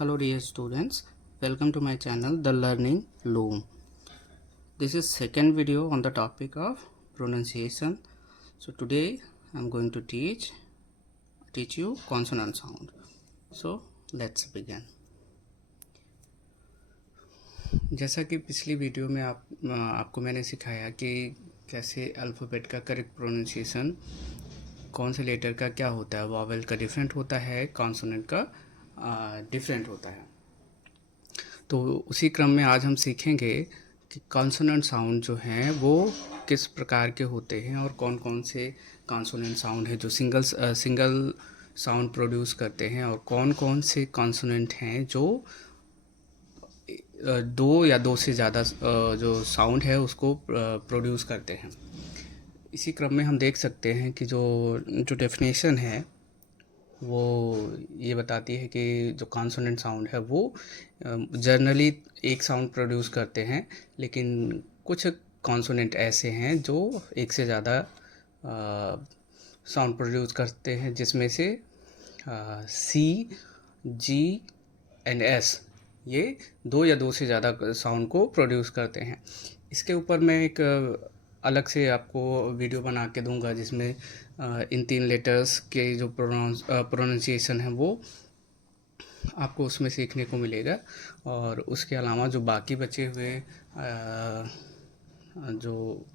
Hello dear students, welcome to my channel The Learning Loom. This is second video on the topic of pronunciation. So today I am going to teach you consonant sound. So let's begin. जैसा कि पिछली video में आपको मैंने सिखाया कि कैसे alphabet का करेक्ट प्रोनाउंसिएशन कौन से लेटर का क्या होता है, वॉवेल का डिफरेंट होता है, कॉन्सोनेंट का डिफरेंट होता है। तो उसी क्रम में आज हम सीखेंगे कि कॉन्सोनेंट साउंड जो हैं वो किस प्रकार के होते हैं और कौन कौन से कॉन्सोनेंट साउंड है जो सिंगल साउंड प्रोड्यूस करते हैं और कौन कौन से कॉन्सोनेंट हैं जो दो या दो से ज़्यादा जो साउंड है उसको प्रोड्यूस करते हैं। इसी क्रम में हम देख सकते हैं कि जो डेफिनेशन है वो ये बताती है कि जो कॉन्सोनेंट साउंड है वो जनरली एक साउंड प्रोड्यूस करते हैं, लेकिन कुछ कॉन्सोनेंट ऐसे हैं जो एक से ज़्यादा साउंड प्रोड्यूस करते हैं, जिसमें से सी, जी एंड एस ये दो या दो से ज़्यादा साउंड को प्रोड्यूस करते हैं। इसके ऊपर मैं एक अलग से आपको वीडियो बना के दूंगा जिसमें इन तीन लेटर्स के जो प्रोनाउंसिएशन है वो आपको उसमें सीखने को मिलेगा। और उसके अलावा जो बाकी बचे हुए जो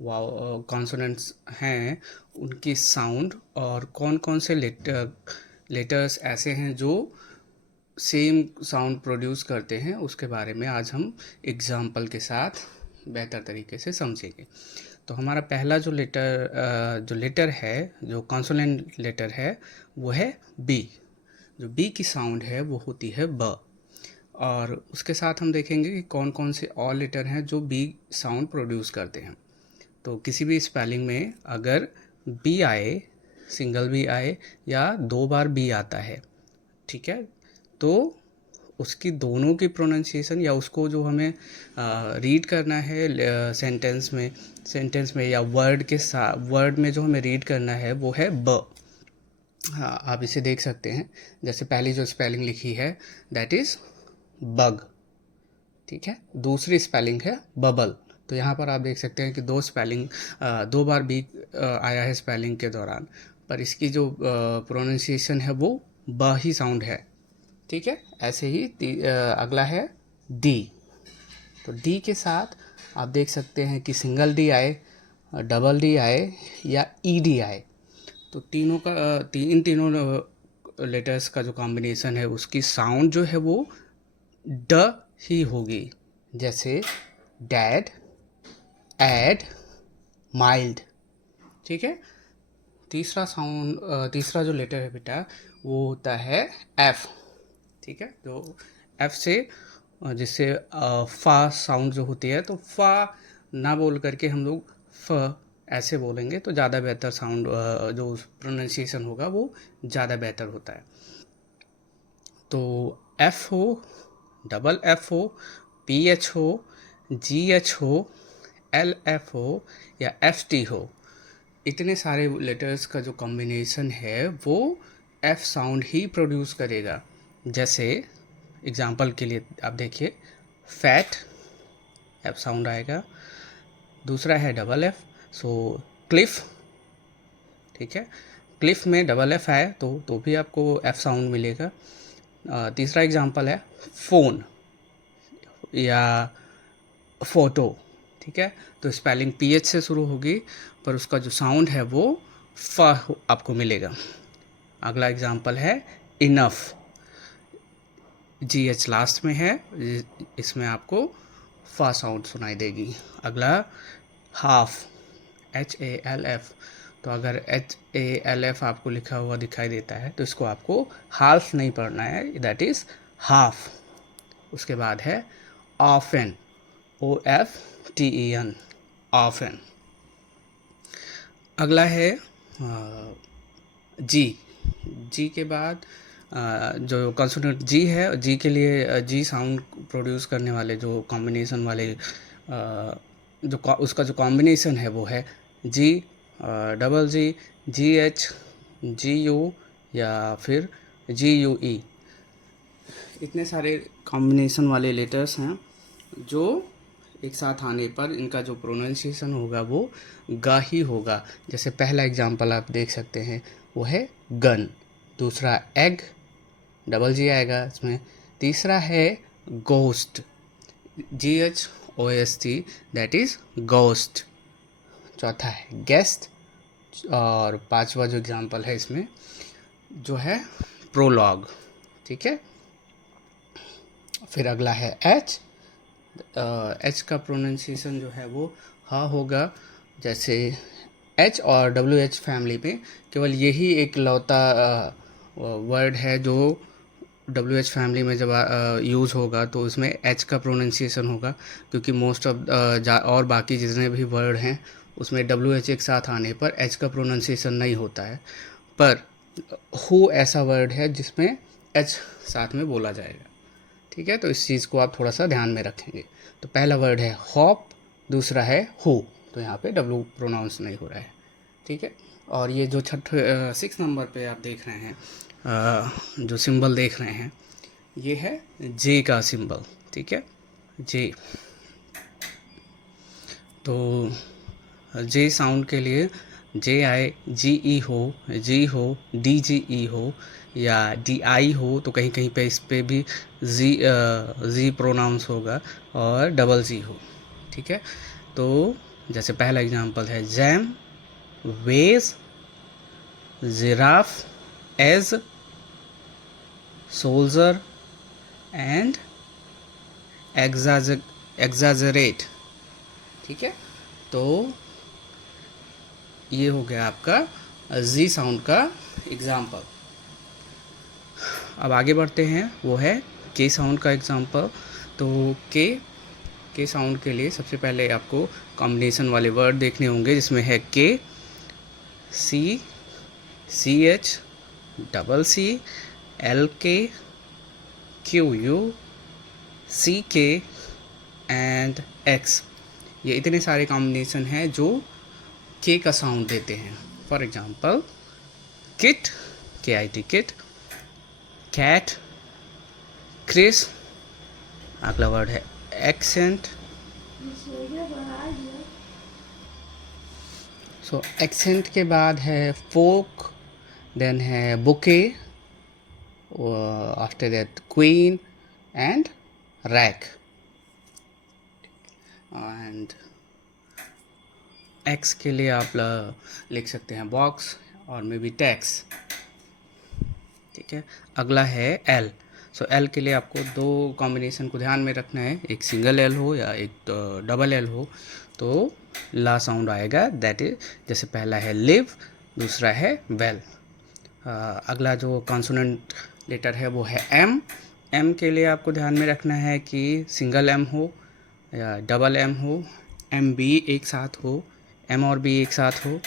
कॉन्सोनेंट्स हैं उनकी साउंड और कौन कौन से लेटर्स ऐसे हैं जो सेम साउंड प्रोड्यूस करते हैं उसके बारे में आज हम एग्जाम्पल के साथ बेहतर तरीके से समझेंगे। तो हमारा पहला जो लेटर है, जो कॉन्सोनेंट लेटर है वो है बी। जो बी की साउंड है वो होती है ब। और उसके साथ हम देखेंगे कि कौन कौन से और लेटर हैं जो बी साउंड प्रोड्यूस करते हैं। तो किसी भी स्पेलिंग में अगर बी आए, सिंगल बी आए या दो बार बी आता है, ठीक है, तो उसकी दोनों की प्रोनाउंसिएशन या उसको जो हमें रीड करना है सेंटेंस में या वर्ड में जो हमें रीड करना है वो है ब। हाँ, आप इसे देख सकते हैं। जैसे पहली जो स्पेलिंग लिखी है दैट इज़ बग, ठीक है। दूसरी स्पेलिंग है बबल। तो यहाँ पर आप देख सकते हैं कि दो बार बी आया है स्पेलिंग के दौरान, पर इसकी जो प्रोनाउंसिएशन है वो ब ही साउंड है, ठीक है। ऐसे ही अगला है डी। तो डी के साथ आप देख सकते हैं कि सिंगल डी आए, डबल डी आए या ई डी आए, तो इन तीनों लेटर्स का जो कॉम्बिनेशन है उसकी साउंड जो है वो ड ही होगी। जैसे डैड, एड, माइल्ड, ठीक है। तीसरा जो लेटर है बेटा वो होता है एफ, ठीक है। जो एफ से जिससे फा साउंड जो होती है, तो फा ना बोल करके हम लोग फ ऐसे बोलेंगे तो ज़्यादा बेहतर साउंड जो प्रोनाउंसिएशन होगा वो ज़्यादा बेहतर होता है। तो एफ हो, डबल एफ हो, पी एच हो, जी एच हो, एल एफ हो या एफ टी हो, इतने सारे लेटर्स का जो कॉम्बिनेशन है वो एफ साउंड ही प्रोड्यूस करेगा। जैसे एग्जाम्पल के लिए आप देखिए, फैट एफ साउंड आएगा। दूसरा है डबल एफ, सो क्लिफ, ठीक है। क्लिफ में डबल एफ आए तो भी आपको एफ साउंड मिलेगा। तीसरा एग्जाम्पल है फ़ोन या फ़ोटो, ठीक है। तो स्पेलिंग पी एच से शुरू होगी पर उसका जो साउंड है वो फ आपको मिलेगा। अगला एग्जाम्पल है इनफ, जी एच लास्ट में है, इसमें आपको फा साउंड सुनाई देगी। अगला half, H A L F, तो अगर एच ए एल एफ आपको लिखा हुआ दिखाई देता है तो इसको आपको हाफ नहीं पढ़ना है, दैट इज़ हाफ। उसके बाद है often, O F T E N, often. अगला है जी के बाद जो कॉन्सोनेंट जी है, जी के लिए जी साउंड प्रोड्यूस करने वाले जो कॉम्बिनेशन वाले उसका जो कॉम्बिनेशन है वो है G, double G, G H, G U या फिर जी यू ई। इतने सारे कॉम्बिनेशन वाले लेटर्स हैं जो एक साथ आने पर इनका जो प्रोनाउंसिएशन होगा वो गा ही होगा। जैसे पहला एग्जांपल आप देख सकते हैं, वो है गन। दूसरा एग, डबल जी आएगा इसमें। तीसरा है ghost, GHOST, that is ghost. चौथा है गेस्ट, और पांचवा जो एग्जांपल है इसमें जो है प्रोलॉग। ठीक है, फिर अगला है एच। एच का प्रोनाउंसिएशन जो है वो हा होगा। जैसे एच और WH फैमिली में केवल यही एक लौता वर्ड है जो WH फैमिली में जब यूज़ होगा तो उसमें एच का प्रोनाउंसिएशन होगा, क्योंकि मोस्ट ऑफ और बाकी जितने भी वर्ड हैं उसमें WH एक साथ आने पर एच का प्रोनाउंसिएशन नहीं होता है। पर हु ऐसा वर्ड है जिसमें एच साथ में बोला जाएगा। ठीक है, तो इस चीज़ को आप थोड़ा सा ध्यान में रखेंगे। तो पहला वर्ड है हॉप, दूसरा है हु, तो यहाँ पे W प्रोनाउंस नहीं हो रहा है। ठीक है, और ये जो 6 नंबर पे आप देख रहे हैं, जो सिंबल देख रहे हैं, ये है जे का सिंबल। ठीक है, जे। तो जे साउंड के लिए JIGE हो, जी हो, DGE हो या DI हो, तो कहीं कहीं पे इस पे भी जी प्रोनाउंस होगा और डबल जी हो। ठीक है, तो जैसे पहला एग्जांपल है jam, wedge, giraffe, edge, soldier and exaggerate. ठीक है, तो ये हो गया आपका जी साउंड का एग्जाम्पल। अब आगे बढ़ते हैं, वो है के साउंड का एग्जाम्पल। तो के साउंड के लिए सबसे पहले आपको कॉम्बिनेशन वाले वर्ड देखने होंगे, जिसमें है के, सी, CH, double C, LK, QU, CK and X। ये इतने सारे कॉम्बिनेशन हैं जो के का साउंड देते हैं। For example kit, KIT kit, cat, Chris. अगला वर्ड है एक्सेंट। सो एक्सेंट के बाद है फोक, देन है bouquet, after that queen and rack. And X के लिए आप लिख सकते हैं बॉक्स और मे बी टैक्स। ठीक है, अगला है एल। सो एल के लिए आपको दो कॉम्बिनेशन को ध्यान में रखना है, एक सिंगल एल हो या एक डबल एल हो, तो ला साउंड आएगा। दैट इज, जैसे पहला है लिव, दूसरा है वेल। अगला जो कॉन्सोनेंट लेटर है वो है एम। एम के लिए आपको ध्यान में रखना है कि सिंगल एम हो या डबल एम हो, एम बी एक साथ हो, एम और बी एक साथ हो,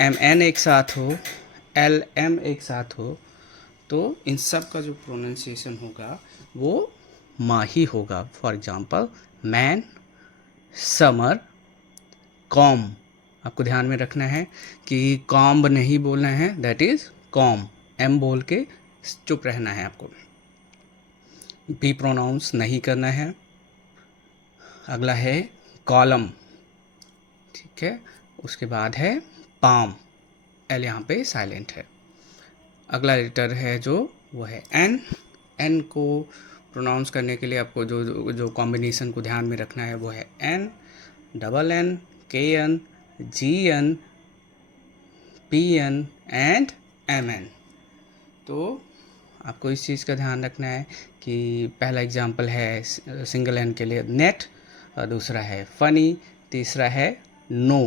एम एन एक साथ हो, एल एम एक साथ हो। तो इन सब का जो प्रोनाउंसिएशन होगा वो मा ही होगा। For example man, summer, com. आपको ध्यान में रखना है कि कॉम्ब नहीं बोलना है, दैट इज कॉम। एम बोल के चुप रहना है आपको, बी प्रोनाउंस नहीं करना है। अगला है कॉलम। ठीक है, उसके बाद है पाम, एल यहाँ पे साइलेंट है। अगला लेटर है जो वो है एन। एन को प्रोनाउंस करने के लिए आपको जो जो कॉम्बिनेशन को ध्यान में रखना है वो है N, double N, KN, GN, PN and MN। तो आपको इस चीज़ का ध्यान रखना है कि पहला एग्जांपल है सिंगल एन के लिए नेट, दूसरा है फनी, तीसरा है नो,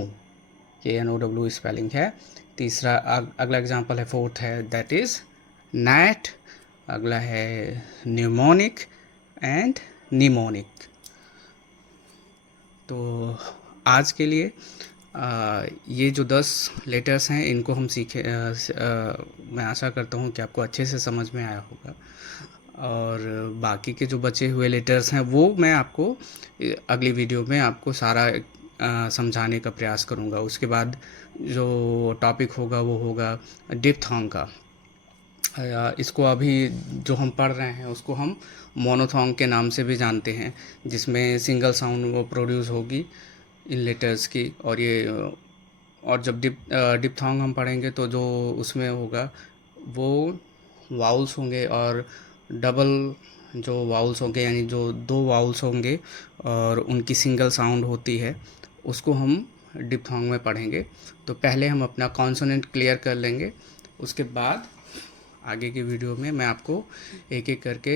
KNOW स्पेलिंग है। तीसरा अगला एग्जांपल है फोर्थ है, दैट इज़ नैट। अगला है न्यूमोनिक एंड निमोनिक। तो आज के लिए ये जो 10 लेटर्स हैं इनको हम सीखे। मैं आशा करता हूँ कि आपको अच्छे से समझ में आया होगा, और बाकी के जो बचे हुए लेटर्स हैं वो मैं आपको अगली वीडियो में आपको सारा समझाने का प्रयास करूँगा। उसके बाद जो टॉपिक होगा वो होगा डिप्थोंग का। इसको अभी जो हम पढ़ रहे हैं उसको हम मोनोथोंग के नाम से भी जानते हैं, जिसमें सिंगल साउंड वो प्रोड्यूस होगी इन लेटर्स की। और जब डिप्थोंग हम पढ़ेंगे तो जो उसमें होगा वो वाउल्स होंगे, और डबल जो वाउल्स होंगे यानी जो दो वाउल्स होंगे और उनकी सिंगल साउंड होती है, उसको हम डिप्थोंग में पढ़ेंगे। तो पहले हम अपना कॉन्सोनेंट क्लियर कर लेंगे, उसके बाद आगे की वीडियो में मैं आपको एक एक करके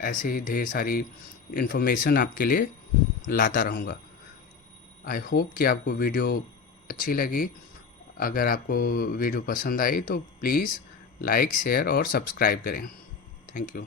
ऐसे ही ढेर सारी इन्फॉर्मेशन आपके लिए लाता रहूँगा। आई होप कि आपको वीडियो अच्छी लगी। अगर आपको वीडियो पसंद आई तो प्लीज़ लाइक, शेयर और सब्सक्राइब करें। Thank you.